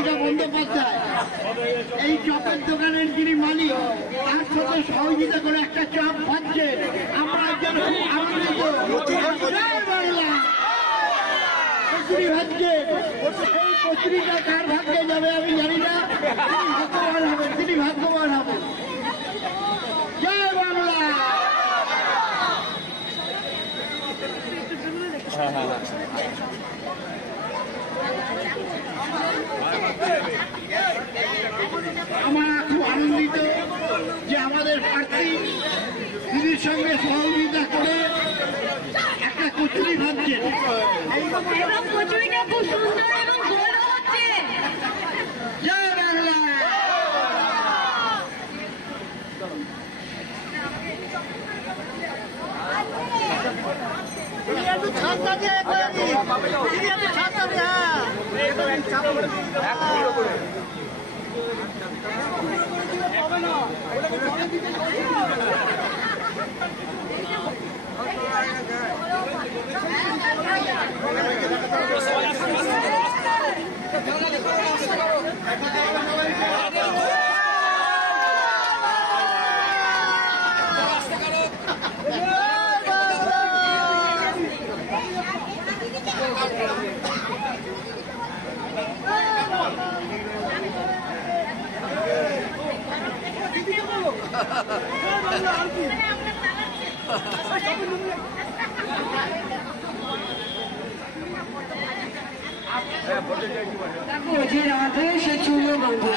মল্লিকা বন্দ্যোপাধ্যায় এই চপের দোকানের যিনি মালিক তার সাথে সহযোগিতা করে একটা চপ ভাজছে। আমরা যেন আনন্দিত। বাংলা কচুরি ভাজছে, এই কচুরিটা কার ভাগ্যে যাবে আমি জানি না। ভাগ্যবান হবেন, তিনি ভাগ্যবান হবেন। জয় বাংলা। আমরা খুব আনন্দিত যে আমাদের প্রার্থী দিদির সঙ্গে সহযোগিতা করে একটা কচুরি ভাবছেন। কচুরিটা খুব সুন্দর এবং গোল হচ্ছে। জয় বাংলা। ছাত্র যে রাধে সে চুলো বাঁধে।